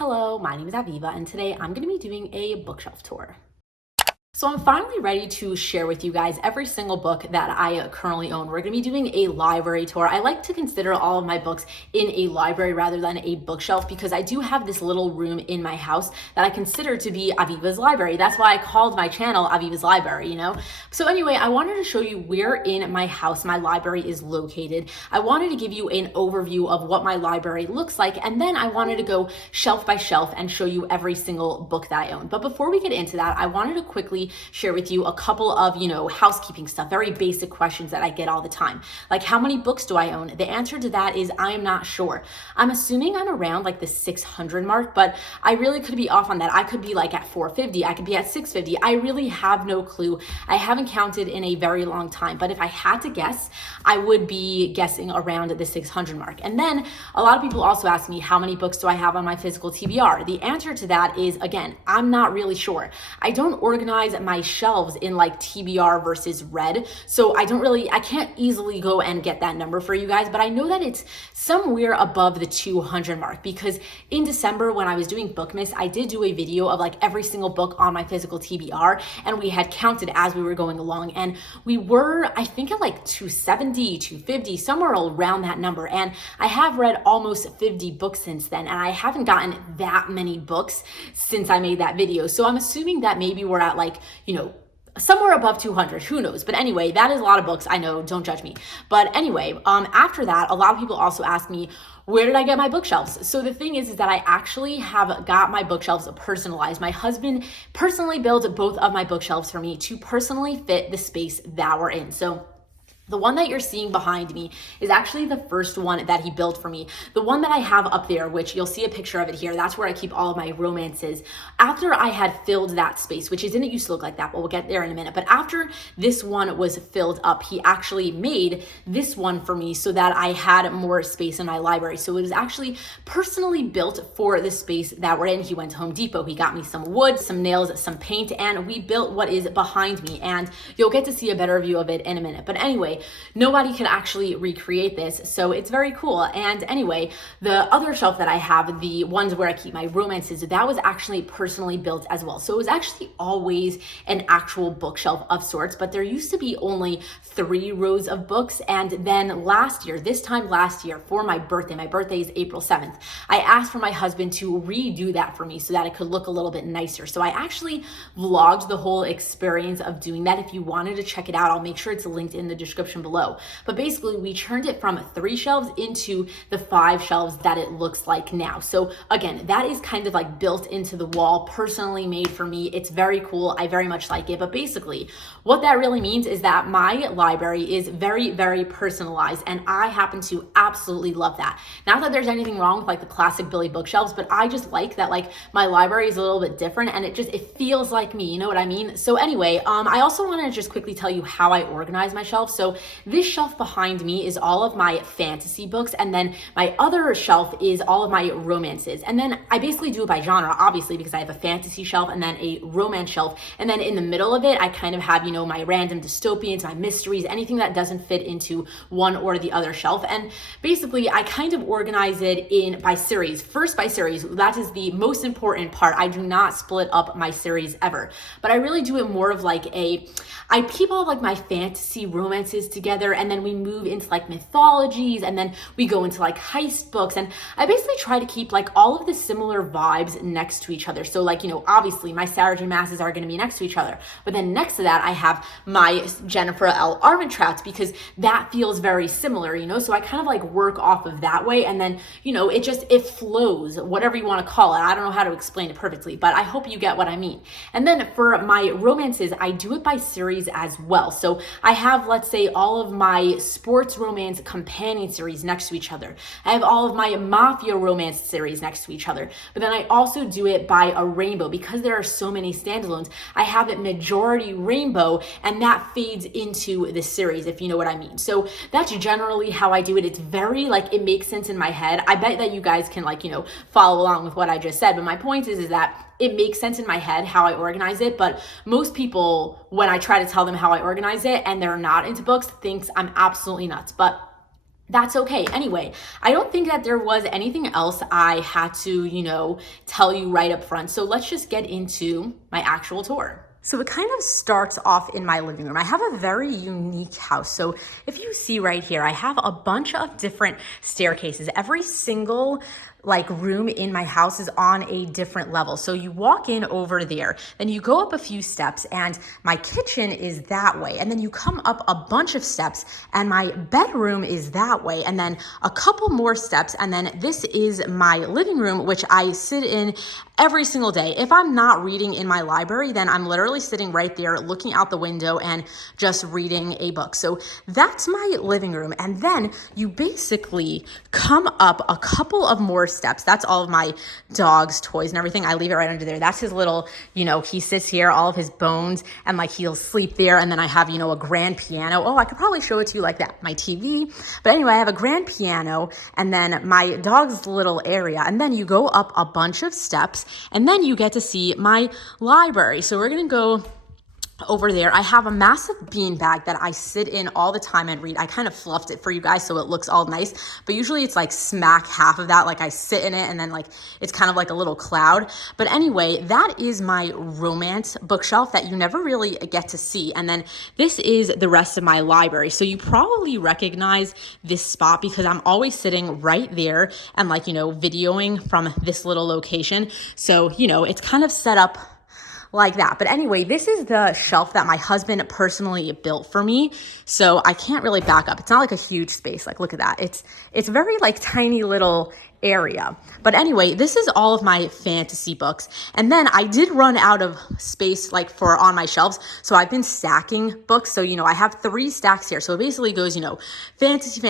Hello, my name is Aviva, and today I'm going to be doing a bookshelf tour. So I'm finally ready to share with you guys every single book that I currently own. We're going to be doing a library tour. I like to consider all of my books in a library rather than a bookshelf because I do have this little room in my house that I consider to be Aviva's library. That's why I called my channel Aviva's Library, So anyway, I wanted to show you where in my house my library is located. I wanted to give you an overview of what my library looks like, and then I wanted to go shelf by shelf and show you every single book that I own. But before we get into that, I wanted to quickly share with you a couple of, housekeeping stuff, very basic questions that I get all the time. Like, how many books do I own? The answer to that is I am not sure. I'm assuming I'm around like the 600 mark, but I really could be off on that. I could be like at 450, I could be at 650. I really have no clue. I haven't counted in a very long time, but if I had to guess, I would be guessing around the 600 mark. And then a lot of people also ask me, how many books do I have on my physical TBR? The answer to that is, again, I'm not really sure. I don't organize my shelves in like TBR versus red. So I can't easily go and get that number for you guys, but I know that it's somewhere above the 200 mark because in December when I was doing Bookmas, I did do a video of like every single book on my physical TBR, and we had counted as we were going along, and we were, I think, at like 270, 250, somewhere around that number. And I have read almost 50 books since then, and I haven't gotten that many books since I made that video. So I'm assuming that maybe we're at like, somewhere above 200, who knows? But anyway, that is a lot of books. I know, don't judge me. But anyway, after that, a lot of people also ask me, where did I get my bookshelves? So the thing is that I actually have got my bookshelves personalized. My husband personally built both of my bookshelves for me to personally fit the space that we're in. So the one that you're seeing behind me is actually the first one that he built for me. The one that I have up there, which you'll see a picture of it here, that's where I keep all of my romances. After I had filled that space, which it didn't used to look like that, but we'll get there in a minute. But after this one was filled up, he actually made this one for me so that I had more space in my library. So it was actually personally built for the space that we're in. He went to Home Depot, he got me some wood, some nails, some paint, and we built what is behind me. And you'll get to see a better view of it in a minute. But anyway, nobody can actually recreate this, so it's very cool. And anyway, the other shelf that I have, the ones where I keep my romances, that was actually personally built as well. So it was actually always an actual bookshelf of sorts, but there used to be only 3 rows of books. And then this time last year for my birthday is April 7th, I asked for my husband to redo that for me so that it could look a little bit nicer. So I actually vlogged the whole experience of doing that. If you wanted to check it out, I'll make sure it's linked in the description below. But basically, we turned it from 3 shelves into the 5 shelves that it looks like now. So again, that is kind of like built into the wall, personally made for me. It's very cool. I very much like it. But basically, what that really means is that my library is very, very personalized, and I happen to absolutely love that. Not that there's anything wrong with like the classic Billy bookshelves, but I just like that like my library is a little bit different, and it feels like me, you know what I mean? So anyway, I also want to just quickly tell you how I organize my shelf. So this shelf behind me is all of my fantasy books, and then my other shelf is all of my romances. And then I basically do it by genre, obviously, because I have a fantasy shelf and then a romance shelf. And then in the middle of it, I kind of have, my random dystopians, my mysteries, anything that doesn't fit into one or the other shelf. And basically, I kind of organize it by series. First by series, that is the most important part. I do not split up my series ever, but I really do it more of like I keep all of like my fantasy romances together, and then we move into like mythologies, and then we go into like heist books, and I basically try to keep like all of the similar vibes next to each other. So like, obviously my Sarah J. Maas's are going to be next to each other, but then next to that I have my Jennifer L. Armentrout's because that feels very similar, so I kind of like work off of that way, and then it flows, whatever you want to call it. I don't know how to explain it perfectly, but I hope you get what I mean. And then for my romances, I do it by series as well. So I have, let's say, all of my sports romance companion series next to each other. I have all of my Mafia romance series next to each other. But then I also do it by a rainbow because there are so many standalones. I have it majority rainbow, and that fades into the series, if you know what I mean. So that's generally how I do it. It's very it makes sense in my head. I bet that you guys can follow along with what I just said. But my point is that it makes sense in my head how I organize it, but most people, when I try to tell them how I organize it and they're not into books, thinks I'm absolutely nuts. But that's okay. Anyway, I don't think that there was anything else I had to, tell you right up front. So let's just get into my actual tour. So it kind of starts off in my living room. I have a very unique house. So if you see right here, I have a bunch of different staircases. Every single room in my house is on a different level. So you walk in over there, then you go up a few steps and my kitchen is that way. And then you come up a bunch of steps and my bedroom is that way. And then a couple more steps. And then this is my living room, which I sit in every single day. If I'm not reading in my library, then I'm literally sitting right there looking out the window and just reading a book. So that's my living room. And then you basically come up a couple of more steps. That's all of my dog's toys and everything. I leave it right under there. That's his little, he sits here, all of his bones, and he'll sleep there. And then I have, a grand piano. Oh, I could probably show it to you like that. My TV. But anyway, I have a grand piano and then my dog's little area. And then you go up a bunch of steps and then you get to see my library. So we're going to go over there. I have a massive bean bag that I sit in all the time and read. I kind of fluffed it for you guys so it looks all nice, but usually it's smack half of that. I sit in it and then it's kind of like a little cloud. But anyway, that is my romance bookshelf that you never really get to see. And then this is the rest of my library. So you probably recognize this spot because I'm always sitting right there and videoing from this little location. So, it's kind of set up like that. But anyway, this is the shelf that my husband personally built for me. So I can't really back up. It's not a huge space. Look at that. It's very tiny little area. But anyway, this is all of my fantasy books. And then I did run out of space for on my shelves. So I've been stacking books. So, I have 3 stacks here. So it basically goes, fantasy,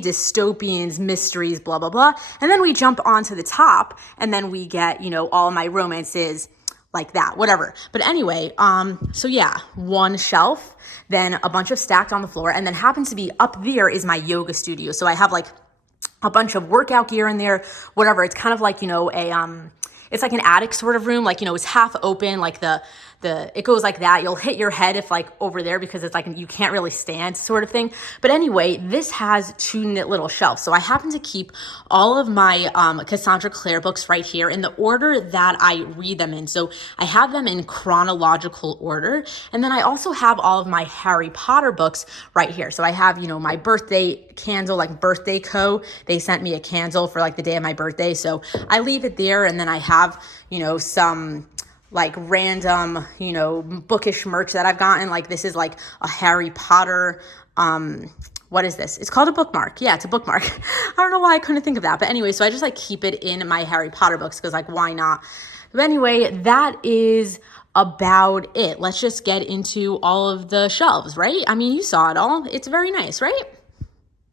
dystopians, mysteries, blah, blah, blah. And then we jump onto the top and then we get, all of my romances, like that, whatever. But anyway, so yeah, 1 shelf, then a bunch of stacked on the floor, and then happens to be up there is my yoga studio. So I have a bunch of workout gear in there, whatever. It's kind of it's like an attic sort of room, it's half open, it goes like that. You'll hit your head if over there because it's you can't really stand sort of thing. But anyway, this has 2 knit little shelves. So I happen to keep all of my Cassandra Clare books right here in the order that I read them in. So I have them in chronological order. And then I also have all of my Harry Potter books right here. So I have, my birthday candle, birthday co. They sent me a candle for the day of my birthday. So I leave it there. And then I have, some random, bookish merch that I've gotten. This is a Harry Potter, what is this? It's called a bookmark. Yeah, it's a bookmark. I don't know why I couldn't think of that. But anyway, so I just keep it in my Harry Potter books because why not? But anyway, that is about it. Let's just get into all of the shelves, right? I mean, you saw it all. It's very nice, right?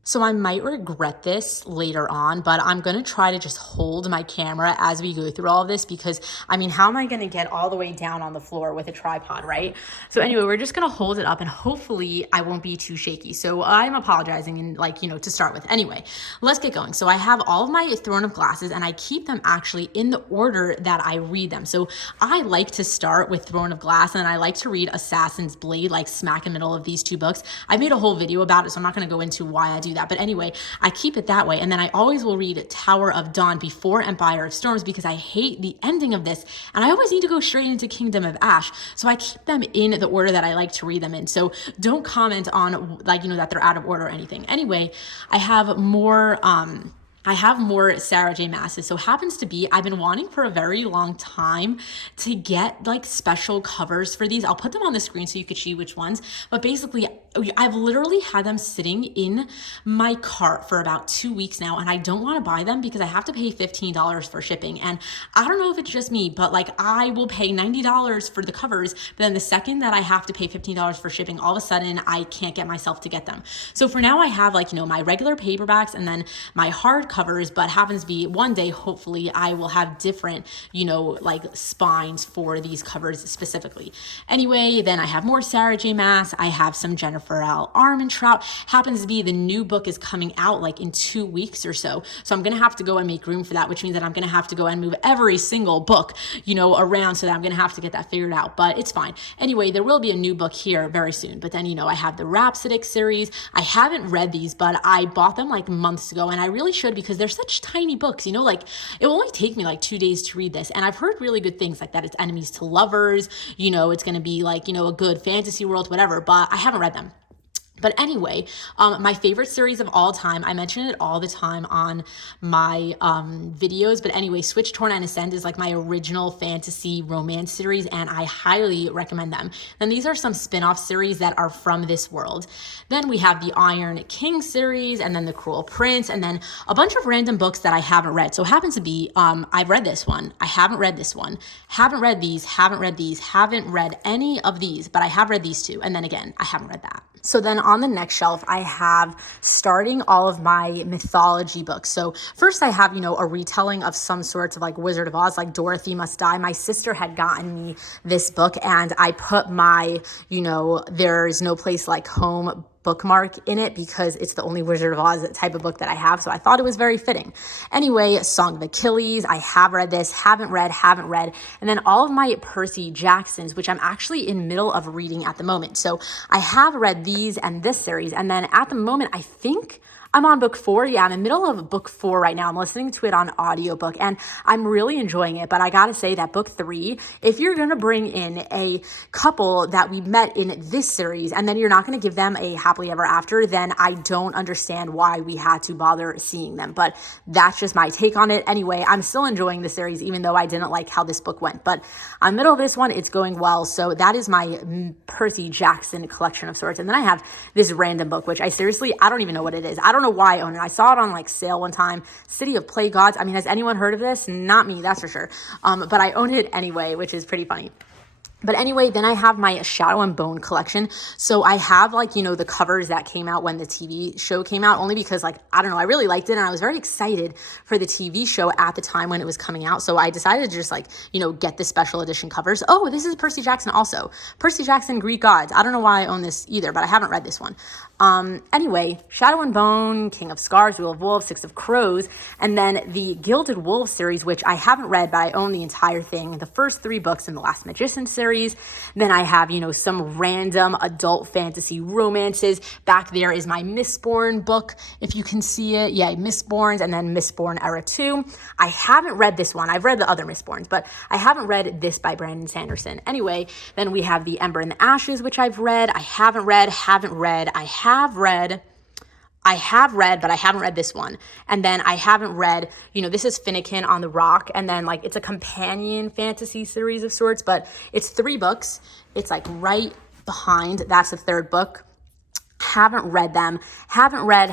So I might regret this later on, but I'm going to try to just hold my camera as we go through all of this because, how am I going to get all the way down on the floor with a tripod, right? So anyway, we're just going to hold it up and hopefully I won't be too shaky. So I'm apologizing and to start with. Anyway, let's get going. So I have all of my Throne of Glasses and I keep them actually in the order that I read them. So I like to start with Throne of Glass and I like to read Assassin's Blade smack in the middle of these 2 books. I made a whole video about it, so I'm not going to go into why I do that. But anyway, I keep it that way. And then I always will read Tower of Dawn before Empire of Storms because I hate the ending of this. And I always need to go straight into Kingdom of Ash. So I keep them in the order that I like to read them in. So don't comment on that they're out of order or anything. Anyway, I have more Sarah J. Maas's. So happens to be, I've been wanting for a very long time to get special covers for these. I'll put them on the screen so you could see which ones. But basically, I've literally had them sitting in my cart for about 2 weeks now, and I don't want to buy them because I have to pay $15 for shipping. And I don't know if it's just me, but I will pay $90 for the covers, but then the second that I have to pay $15 for shipping, all of a sudden I can't get myself to get them. So for now I have my regular paperbacks and then my hard covers, but happens to be one day, hopefully, I will have different, like spines for these covers specifically. Anyway, then I have more Sarah J. Maas. I have some Jennifer L. Armentrout. Happens to be the new book is coming out like in 2 weeks or so. So I'm going to have to go and make room for that, which means that I'm going to have to go and move every single book, around, so that I'm going to have to get that figured out, but it's fine. Anyway, there will be a new book here very soon, but then, I have the Rhapsodic series. I haven't read these, but I bought them like months ago, and I really should, because they're such tiny books, like it will only take me like 2 days to read this. And I've heard really good things, like that it's enemies to lovers, it's going to be like, a good fantasy world, whatever, but I haven't read them. But anyway, my favorite series of all time, I mention it all the time on my videos, but anyway, Switch, Torn, and Ascend is like my original fantasy romance series, and I highly recommend them. Then these are some spin-off series that are from this world. Then we have the Iron King series, and then the Cruel Prince, and then a bunch of random books that I haven't read. So it happens to be, I've read this one, I haven't read this one, haven't read these, haven't read these, haven't read any of these, but I have read these two, and then again, I haven't read that. So then on the next shelf, I have starting all of my mythology books. So first I have, a retelling of some sorts of like Wizard of Oz, like Dorothy Must Die. My sister had gotten me this book, and I put my, There's No Place Like Home bookmark in it because it's the only Wizard of Oz type of book that I have. So I thought it was very fitting. Anyway, Song of Achilles, I have read this, haven't read. And then all of my Percy Jacksons, which I'm actually in middle of reading at the moment. So I have read these and this series. And then at the moment, I think I'm on book 4. Yeah, I'm in the middle of book 4 right now. I'm listening to it on audiobook, and I'm really enjoying it. But I gotta say that book 3, if you're gonna bring in a couple that we met in this series, and then you're not gonna give them a happily ever after, then I don't understand why we had to bother seeing them. But that's just my take on it. Anyway, I'm still enjoying the series, even though I didn't like how this book went. But I'm middle of this one, it's going well. So that is my Percy Jackson collection of sorts. And then I have this random book, which I don't even know what it is. I don't know why I own it. I saw it on like sale one time. City of Play Gods. I mean, has anyone heard of this? Not me, that's for sure. But I own it anyway, which is pretty funny. But anyway, then I have my Shadow and Bone collection. So I have like, the covers that came out when the TV show came out, only because like, I don't know, I really liked it. And I was very excited for the TV show at the time when it was coming out. So I decided to just like, get the special edition covers. Oh, this is Percy Jackson also. Percy Jackson, Greek Gods. I don't know why I own this either, but I haven't read this one. Anyway, Shadow and Bone, King of Scars, Wheel of Wolves, Six of Crows, and then the Gilded Wolves series, which I haven't read, but I own the entire thing. The first 3 books in the Last Magician series. Then I have, some random adult fantasy romances. Back there is my Mistborn book, if you can see it. Yeah, Mistborns, and then Mistborn Era 2. I haven't read this one. I've read the other Mistborns, but I haven't read this by Brandon Sanderson. Anyway, then we have The Ember and the Ashes, which I've read. I have read, but I haven't read this one. And then I haven't read, this is Finnegan on the Rock. And then like, it's a companion fantasy series of sorts, but it's 3 books. It's like right behind. That's the 3rd book. Haven't read them. Have read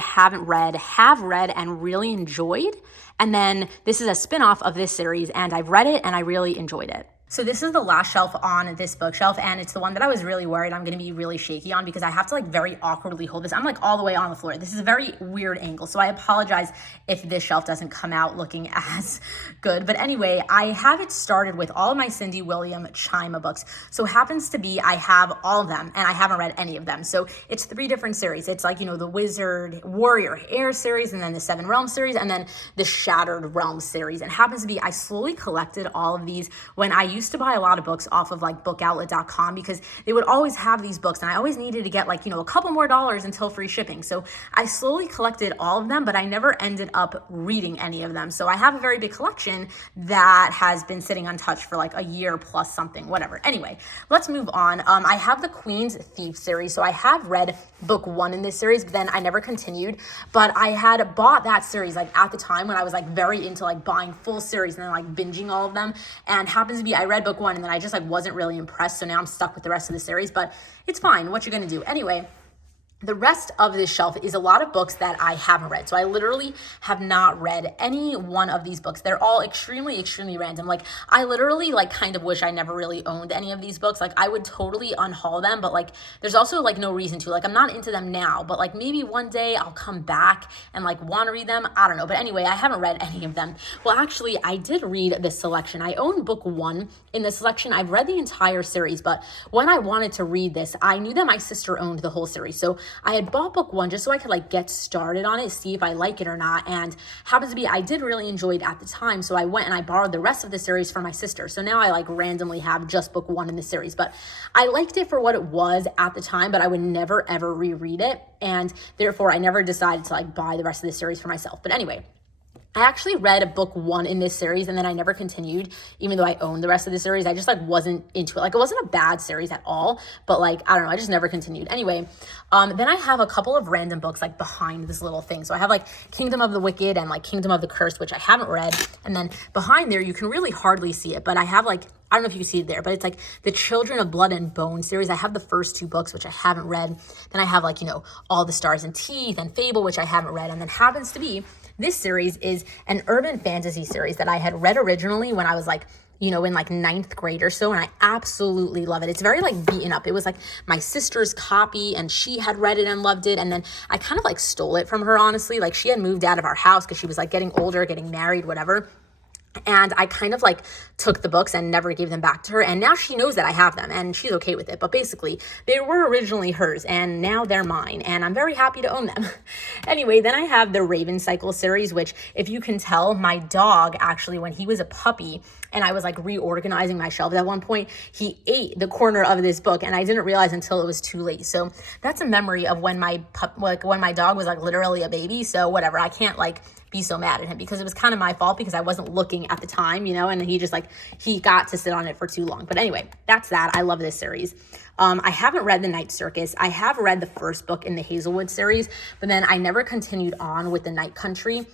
and really enjoyed. And then this is a spin-off of this series, and I've read it and I really enjoyed it. So this is the last shelf on this bookshelf, and it's the one that I was really worried I'm going to be really shaky on because I have to like very awkwardly hold this. I'm like all the way on the floor. This is a very weird angle, so I apologize if this shelf doesn't come out looking as good. But anyway, I have it started with all of my Cindy William Chima books. So it happens to be I have all of them, and I haven't read any of them. So it's 3 different series. It's like, the Wizard Warrior Air series, and then the 7 Realms series, and then the Shattered Realms series. And it happens to be I slowly collected all of these when I used to buy a lot of books off of like bookoutlet.com because they would always have these books, and I always needed to get like, a couple more dollars until free shipping. So I slowly collected all of them, but I never ended up reading any of them. So I have a very big collection that has been sitting untouched for like a year plus something, whatever. Anyway, let's move on. I have the Queen's Thief series. So I have read book 1 in this series, but then I never continued. But I had bought that series like at the time when I was like very into like buying full series and then like binging all of them. And happens to be I read book 1 and then I just like wasn't really impressed. So now I'm stuck with the rest of the series, but it's fine. What you're gonna do? Anyway, The rest of this shelf is a lot of books that I haven't read. So I literally have not read any one of these books. They're all extremely, extremely random. Like I literally like kind of wish I never really owned any of these books. Like I would totally unhaul them, but like there's also like no reason to. Like I'm not into them now, but like maybe one day I'll come back and like want to read them. I don't know. But anyway, I haven't read any of them. Well, actually, I did read this selection. I own book 1 in the selection. I've read the entire series, but when I wanted to read this, I knew that my sister owned the whole series. So I had bought book 1 just so I could like get started on it, see if I like it or not. And happens to be, I did really enjoy it at the time. So I went and I borrowed the rest of the series from my sister. So now I like randomly have just book 1 in the series, but I liked it for what it was at the time, but I would never ever reread it. And therefore I never decided to like buy the rest of the series for myself. But anyway, I actually read book 1 in this series and then I never continued, even though I owned the rest of the series. I just like wasn't into it. Like it wasn't a bad series at all, but like, I don't know, I just never continued. Anyway, then I have a couple of random books like behind this little thing. So I have like Kingdom of the Wicked and like Kingdom of the Cursed, which I haven't read. And then behind there, you can really hardly see it, but I have like, I don't know if you can see it there, but it's like the Children of Blood and Bone series. I have the first 2 books, which I haven't read. Then I have like, you know, All the Stars and Teeth and Fable, which I haven't read. And then happens to be, this series is an urban fantasy series that I had read originally when I was like, you know, in like 9th grade or so, and I absolutely love it. It's very like beaten up. It was like my sister's copy and she had read it and loved it, and then I kind of like stole it from her, honestly. Like she had moved out of our house because she was like getting older, getting married, whatever. And I kind of like took the books and never gave them back to her. And now she knows that I have them and she's okay with it. But basically, they were originally hers and now they're mine. And I'm very happy to own them. Anyway, then I have the Raven Cycle series, which if you can tell, my dog actually, when he was a puppy and I was like reorganizing my shelves at one point, he ate the corner of this book and I didn't realize until it was too late. So that's a memory of when my when my dog was like literally a baby. So whatever, I can't like be so mad at him because it was kind of my fault because I wasn't looking at the time, you know, and he just like, he got to sit on it for too long. But anyway, that's that. I love this series. I haven't read The Night Circus. I have read the first book in the Hazelwood series, but then I never continued on with The Night Country.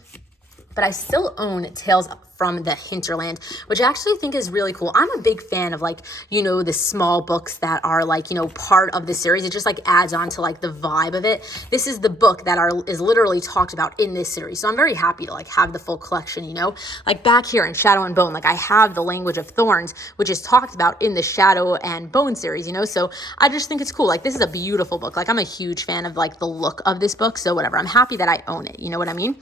But I still own Tales from the Hinterland, which I actually think is really cool. I'm a big fan of like, you know, the small books that are like, you know, part of the series. It just like adds on to like the vibe of it. This is the book that is literally talked about in this series. So I'm very happy to like have the full collection, you know, like back here in Shadow and Bone, like I have the Language of Thorns, which is talked about in the Shadow and Bone series, you know, so I just think it's cool. Like this is a beautiful book. Like I'm a huge fan of like the look of this book. So whatever, I'm happy that I own it. You know what I mean?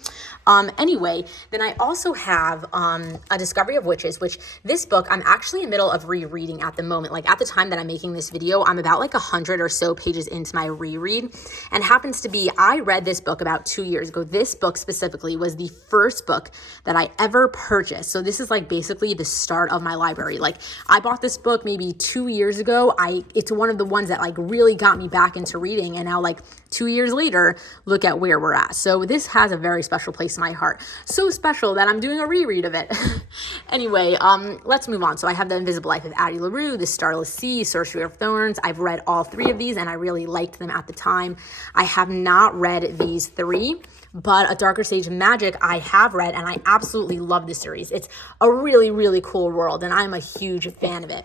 Anyway, then I also have, A Discovery of Witches, which this book I'm actually in the middle of rereading at the moment. Like at the time that I'm making this video, I'm about like 100 or so pages into my reread, and happens to be, I read this book about 2 years ago. This book specifically was the first book that I ever purchased. So this is like basically the start of my library. Like I bought this book maybe 2 years ago. It's one of the ones that like really got me back into reading, and now like 2 years later, look at where we're at. So this has a very special place in my heart. So special that I'm doing a reread of it. Anyway, let's move on. So I have The Invisible Life of Addie LaRue, The Starless Sea, Sorcery of Thorns. I've read all 3 of these and I really liked them at the time. I have not read these 3, but A Darker Stage of Magic I have read, and I absolutely love this series. It's a really, really cool world, and I'm a huge fan of it.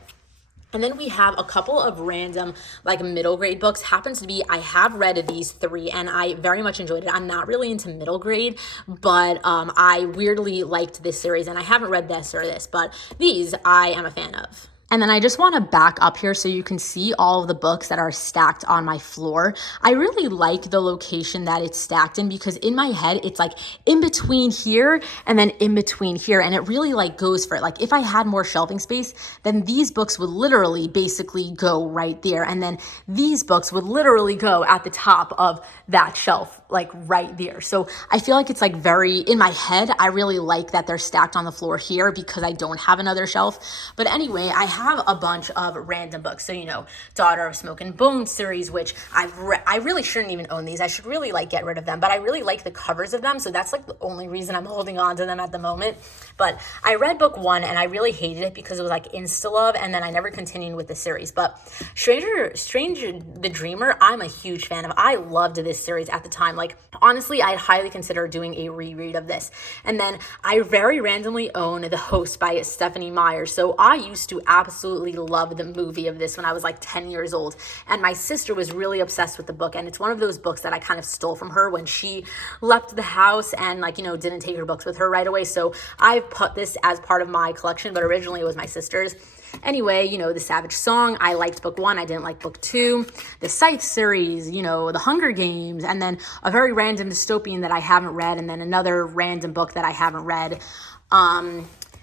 And then we have a couple of random like middle grade books. Happens to be, I have read these 3 and I very much enjoyed it. I'm not really into middle grade, but I weirdly liked this series, and I haven't read this or this, but these I am a fan of. And then I just want to back up here so you can see all of the books that are stacked on my floor. I really like the location that it's stacked in, because in my head, it's like in between here and then in between here. And it really like goes for it. Like if I had more shelving space, then these books would literally basically go right there. And then these books would literally go at the top of that shelf, like right there. So I feel like it's like very, in my head, I really like that they're stacked on the floor here because I don't have another shelf. But anyway, I have a bunch of random books. So, you know, Daughter of Smoke and Bone series, which I really shouldn't even own these. I should really like get rid of them, but I really like the covers of them. So that's like the only reason I'm holding on to them at the moment. But I read book 1 and I really hated it because it was like insta-love, and then I never continued with the series. But Stranger the Dreamer, I'm a huge fan of. I loved this series at the time. Like honestly, I'd highly consider doing a reread of this. And then I very randomly own The Host by Stephanie Meyer. So I used to absolutely absolutely loved the movie of this when I was like 10 years old. And my sister was really obsessed with the book. And it's one of those books that I kind of stole from her when she left the house and like, didn't take her books with her right away. So I've put this as part of my collection, but originally it was my sister's. Anyway, the Savage Song, I liked book 1, I didn't like book 2. The Scythe series, the Hunger Games, and then a very random dystopian that I haven't read, and then another random book that I haven't read.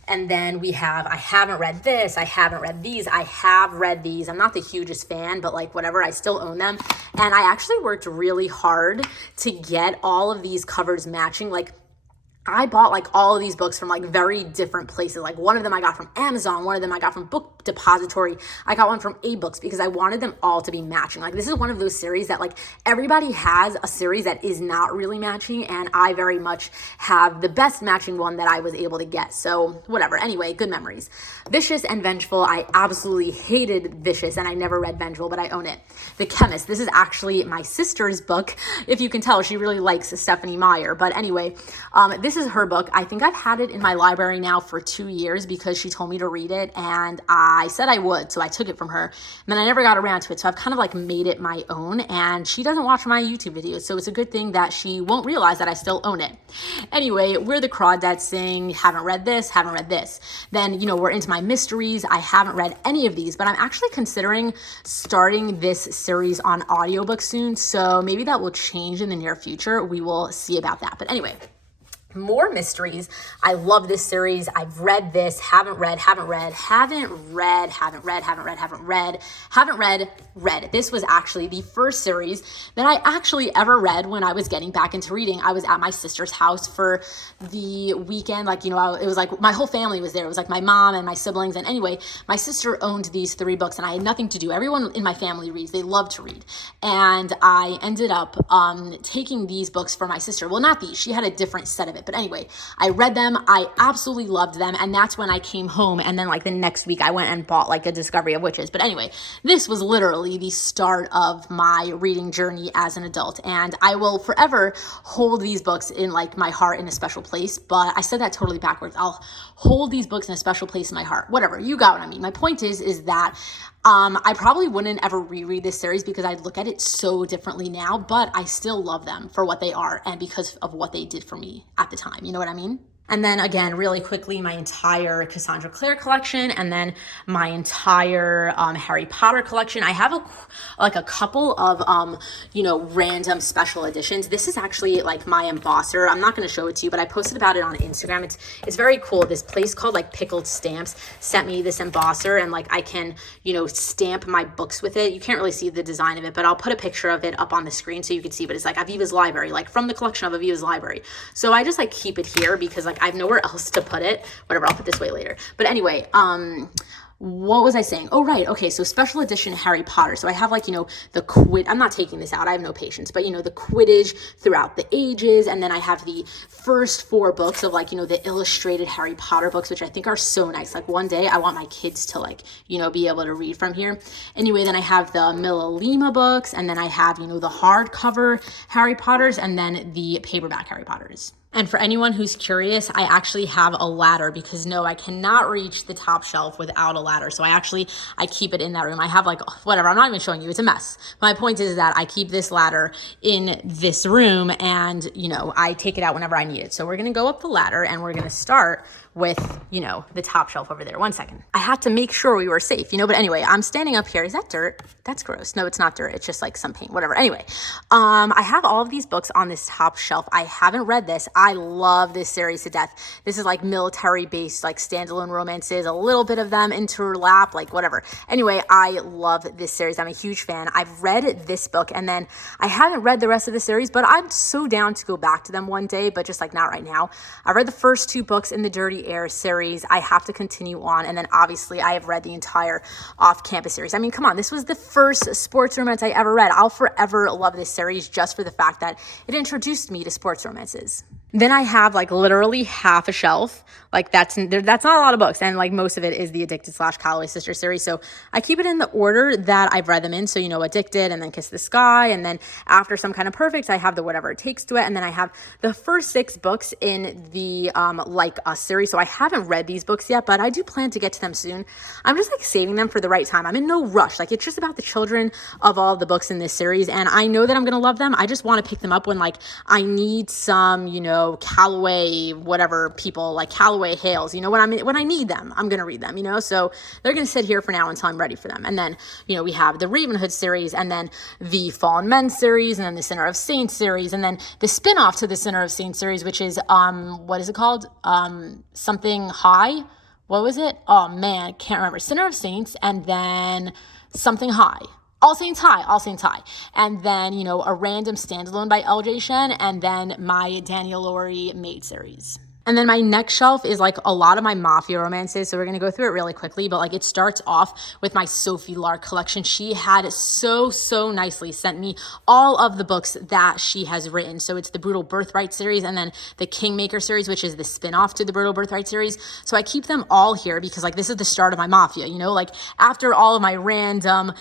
And then we have, I haven't read this, I haven't read these, I have read these. I'm not the hugest fan, but like whatever, I still own them. And I actually worked really hard to get all of these covers matching. Like, I bought like all of these books from like very different places. Like one of them I got from Amazon, one of them I got from Book Depository. I got one from A-Books because I wanted them all to be matching. Like this is one of those series that like everybody has a series that is not really matching, and I very much have the best matching one that I was able to get. So whatever. Anyway, good memories. Vicious and Vengeful. I absolutely hated Vicious and I never read Vengeful, but I own it. The Chemist. This is actually my sister's book. If you can tell, she really likes Stephanie Meyer. But anyway, this is her book. I think I've had it in my library now for 2 years because she told me to read it and I said I would, so I took it from her. And then I never got around to it, so I've kind of like made it my own, and she doesn't watch my YouTube videos, so it's a good thing that she won't realize that I still own it. Anyway, We're the Crawdads Sing. Haven't read this, haven't read this. Then, we're into my mysteries. I haven't read any of these, but I'm actually considering starting this series on audiobook soon, so maybe that will change in the near future. We will see about that. But anyway, more mysteries. I love this series. I've read this, haven't read. This was actually the first series that I actually ever read when I was getting back into reading. I was at my sister's house for the weekend. Like, it was like my whole family was there. It was like my mom and my siblings. And anyway, my sister owned these 3 books and I had nothing to do. Everyone in my family reads. They love to read. And I ended up taking these books for my sister. Well, not these. She had a different set of it. But anyway, I read them. I absolutely loved them. And that's when I came home. And then like the next week I went and bought like A Discovery of Witches. But anyway, this was literally the start of my reading journey as an adult. And I will forever hold these books in like my heart in a special place. But I said that totally backwards. I'll hold these books in a special place in my heart. Whatever, you got what I mean. My point is that I probably wouldn't ever reread this series because I look at it so differently now, but I still love them for what they are and because of what they did for me at the time. You know what I mean? And then again, really quickly, my entire Cassandra Clare collection, and then my entire Harry Potter collection. I have a couple of random special editions. This is actually like my embosser. I'm not going to show it to you, but I posted about it on Instagram. It's very cool. This place called like Pickled Stamps sent me this embosser, and like I can stamp my books with it. You can't really see the design of it, but I'll put a picture of it up on the screen so you can see. But it's like Aviva's Library, like from the collection of Aviva's Library. So I just like keep it here because like I have nowhere else to put it. Whatever, I'll put this away later. But anyway, what was I saying? Oh, right. Okay. So special edition Harry Potter. So I have like, the I'm not taking this out. I have no patience, but the Quidditch throughout the ages. And then I have the first 4 books of like, the illustrated Harry Potter books, which I think are so nice. Like one day I want my kids to like, be able to read from here. Anyway, then I have the Milla Lima books, and then I have, the hardcover Harry Potters, and then the paperback Harry Potters. And for anyone who's curious, I actually have a ladder because no, I cannot reach the top shelf without a ladder. So I keep it in that room. I have like, whatever, I'm not even showing you. It's a mess. My point is that I keep this ladder in this room and, I take it out whenever I need it. So we're going to go up the ladder and we're going to start with, the top shelf over there. One second. I had to make sure we were safe, but anyway, I'm standing up here. Is that dirt? That's gross. No, it's not dirt. It's just like some paint, whatever. Anyway, I have all of these books on this top shelf. I haven't read this. I love this series to death. This is like military based, like standalone romances, a little bit of them interlap, like whatever. Anyway, I love this series. I'm a huge fan. I've read this book and then I haven't read the rest of the series, but I'm so down to go back to them one day, but just like not right now. I read the first 2 books in the Dirty Air series. I have to continue on. And then obviously I have read the entire Off Campus series. I mean, come on, this was the first sports romance I ever read. I'll forever love this series just for the fact that it introduced me to sports romances. Then I have like literally half a shelf. Like that's not a lot of books. And like most of it is the Addicted / Calloway Sister series. So I keep it in the order that I've read them in. So, Addicted, and then Kiss the Sky. And then after Some Kind of Perfect, I have the Whatever It Takes to it. And then I have the first 6 books in the Like Us series. So I haven't read these books yet, but I do plan to get to them soon. I'm just like saving them for the right time. I'm in no rush. Like it's just about the children of all the books in this series. And I know that I'm going to love them. I just want to pick them up when like I need some, Calloway, whatever people like Calloway Hales, when I need them, I'm going to read them, so they're going to sit here for now until I'm ready for them. And then, we have the Ravenhood series, and then the Fallen Men series, and then the Sinner of Saints series, and then the spin-off to the Sinner of Saints series, which is, what is it called? Something High. What was it? Oh man, can't remember. Sinner of Saints, and then something High. All Saints High. And then, a random standalone by LJ Shen, and then my Daniel Laurie Maid series. And then my next shelf is like a lot of my Mafia romances. So we're going to go through it really quickly, but like it starts off with my Sophie Lark collection. She had so nicely sent me all of the books that she has written. So it's the Brutal Birthright series, and then the Kingmaker series, which is the spin-off to the Brutal Birthright series. So I keep them all here because like this is the start of my Mafia, like after all of my random,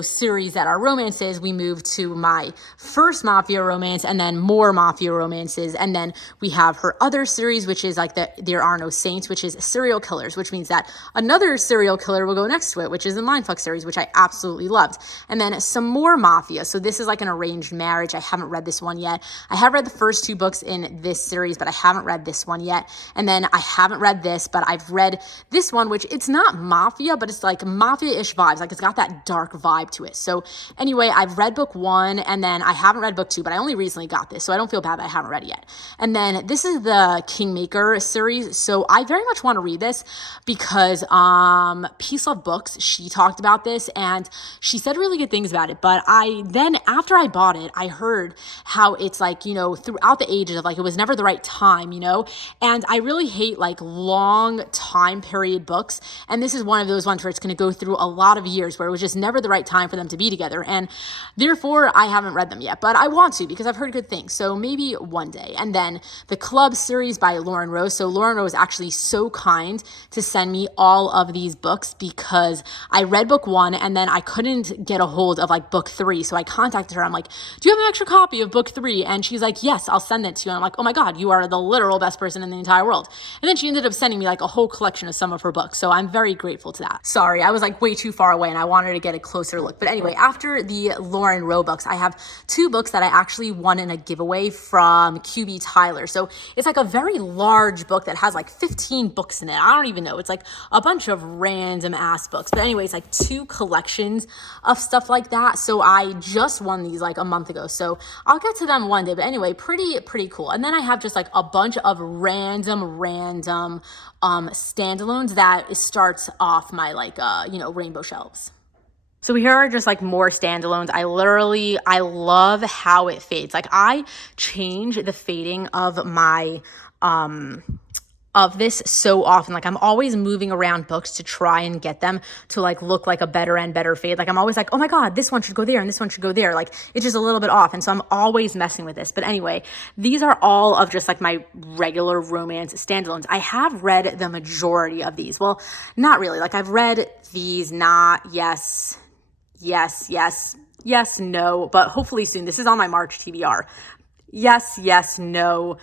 series that are romances, we move to my first Mafia romance, and then more Mafia romances. And then we have her other series, which is like the There Are No Saints, which is serial killers, which means that another serial killer will go next to it, which is the Mindfuck series, which I absolutely loved. And then some more Mafia. So this is like an arranged marriage. I haven't read this one yet. I have read the first 2 books in this series, but I haven't read this one yet. And then I haven't read this, but I've read this one, which it's not Mafia, but it's like Mafia-ish vibes. Like it's got that dark vibe to it. So anyway, I've read book 1, and then I haven't read book 2, but I only recently got this, so I don't feel bad that I haven't read it yet. And then this is the Kingmaker series. So I very much want to read this because Peace Love Books, she talked about this and she said really good things about it. But after I bought it, I heard how it's like, throughout the ages of like, it was never the right time, and I really hate like long time period books. And this is one of those ones where it's going to go through a lot of years where it was just never the right time for them to be together. And therefore I haven't read them yet, but I want to because I've heard good things. So maybe one day. And then the Club series by Lauren Rose. So Lauren Rose actually so kind to send me all of these books because I read book 1 and then I couldn't get a hold of like book 3. So I contacted her. I'm like, do you have an extra copy of book 3? And she's like, yes, I'll send it to you. And I'm like, oh my God, you are the literal best person in the entire world. And then she ended up sending me like a whole collection of some of her books. So I'm very grateful to that. Sorry, I was like way too far away and I wanted to get a closer look. But anyway, after the Lauren Rowe books, I have 2 books that I actually won in a giveaway from QB Tyler. So it's like a very large book that has like 15 books in it. I don't even know. It's like a bunch of random ass books. But anyways, like 2 collections of stuff like that. So I just won these like a month ago. So I'll get to them one day. But anyway, pretty cool. And then I have just like a bunch of random standalones that starts off my like rainbow shelves. So here are just like more standalones. I love how it fades. Like I change the fading of my of this so often. Like I'm always moving around books to try and get them to like look like a better and better fade. Like I'm always like, oh my God, this one should go there and this one should go there. Like it's just a little bit off. And so I'm always messing with this. But anyway, these are all of just like my regular romance standalones. I have read the majority of these. Well, not really. Like I've read these, not yes, no, but hopefully soon. This is on my March TBR. Yes, no.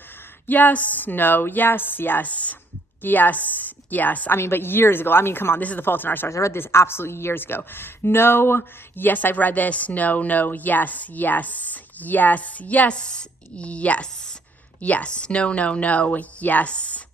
Yes, no, yes. I mean, but years ago. I mean, come on, this is The Fault in Our Stars. I read this absolutely years ago. No, yes, I've read this. No, yes. Yes. No, yes.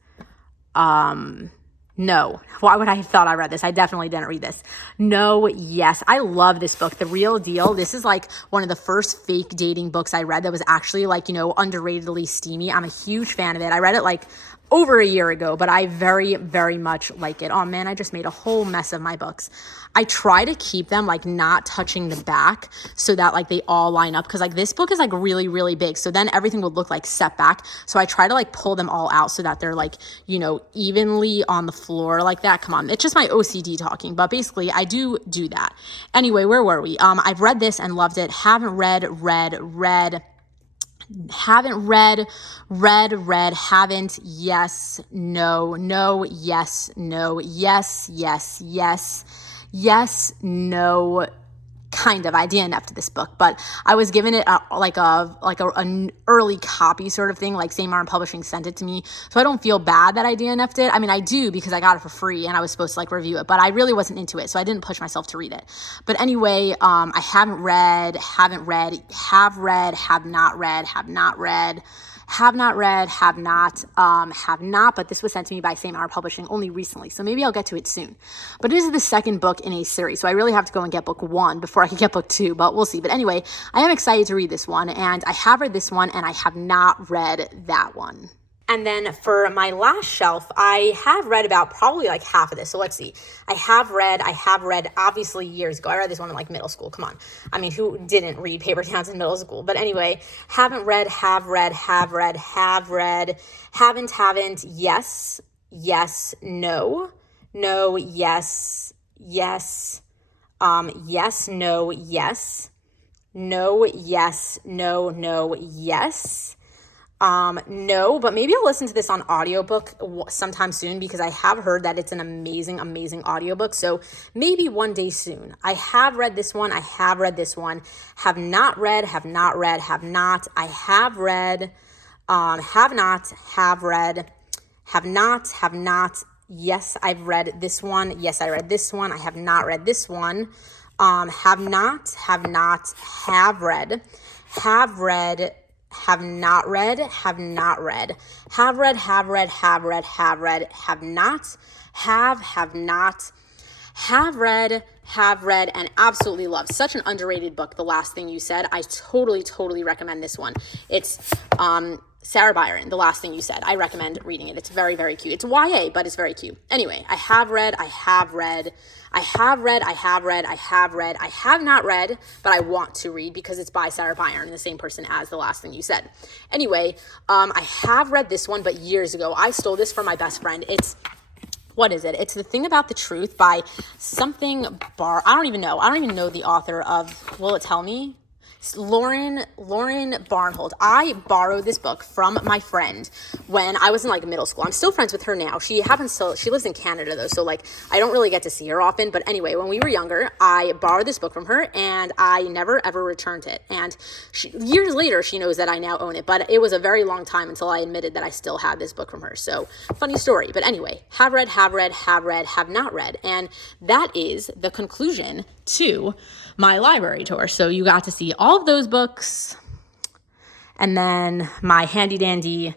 No. Why would I have thought I read this? I definitely didn't read this. No, yes. I love this book, The Real Deal. This is like one of the first fake dating books I read that was actually like, underratedly steamy. I'm a huge fan of it. I read it like over a year ago, but I very, very much like it. Oh man, I just made a whole mess of my books. I try to keep them like not touching the back so that like they all line up, because like this book is like really, really big. So then everything would look like set back. So I try to like pull them all out so that they're like, evenly on the floor like that. Come on, it's just my OCD talking, but basically I do that. Anyway, where were we? I've read this and loved it. Haven't read Haven't read, haven't, yes, no, no, yes, no, yes, yes, yes, yes, no, kind of. I DNF'd this book, but I was given it an early copy sort of thing, like St. Martin Publishing sent it to me. So I don't feel bad that I DNF'd it. I mean, I do because I got it for free and I was supposed to like review it, but I really wasn't into it. So I didn't push myself to read it. But anyway, I have read, have not read, have not, but this was sent to me by St. Martin Publishing only recently, so maybe I'll get to it soon. But this is the second book in a series, so I really have to go and get book 1 before I can get book 2, but we'll see. But anyway, I am excited to read this one, and I have read this one, and I have not read that one. And then for my last shelf, I have read about probably like half of this. So let's see. I have read obviously years ago. I read this one in like middle school. Come on. I mean, who didn't read paper towns in middle school? But anyway, haven't, yes, yes, no, no, yes, yes, yes, no, yes, no, yes, no, no, yes. No, but maybe I'll listen to this on audiobook sometime soon because I have heard that it's an amazing, amazing audiobook. So maybe one day soon. I have read this one. Have not read, have not. I have read, have not. Yes, I've read this one. Yes, I read this one. I have not read this one. Have not, have read, have read, have not read, have read, and absolutely love. Such an underrated book, The Last Thing You Said. I totally recommend this one. It's Sarah Byron, The Last Thing You Said. I recommend reading it. It's very, very cute. It's YA, but it's very cute. Anyway, I have not read, but I want to read because it's by Sarah Byron, the same person as The Last Thing You Said. Anyway, I have read this one, but years ago. I stole this from my best friend. What is it? It's The Thing About the Truth by something I don't even know the author of, will it tell me? Lauren Barnhold. I borrowed this book from my friend when I was in like middle school. I'm still friends with her now. She lives in Canada though, so like I don't really get to see her often. But anyway, when we were younger, I borrowed this book from her and I never ever returned it. And years later, she knows that I now own it, but it was a very long time until I admitted that I still had this book from her. So funny story. But anyway, have not read. And that is the conclusion to my library tour. So you got to see all of those books and then my handy dandy,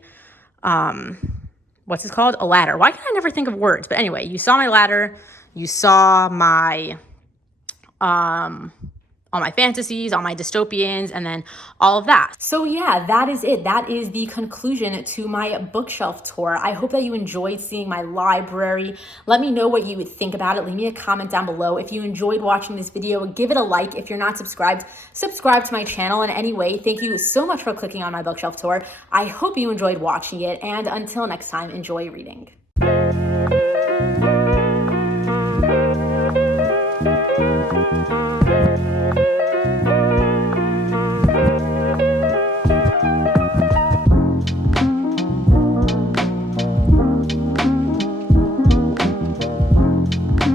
what's it called? A ladder. Why can I never think of words? But anyway, you saw my ladder, you saw my, all my fantasies, all my dystopians, and then all of that. So yeah, that is it. That is the conclusion to my bookshelf tour. I hope that you enjoyed seeing my library. Let me know what you would think about it. Leave me a comment down below. If you enjoyed watching this video, give it a like. If you're not subscribed, subscribe to my channel. And anyway, thank you so much for clicking on my bookshelf tour. I hope you enjoyed watching it. And until next time, enjoy reading.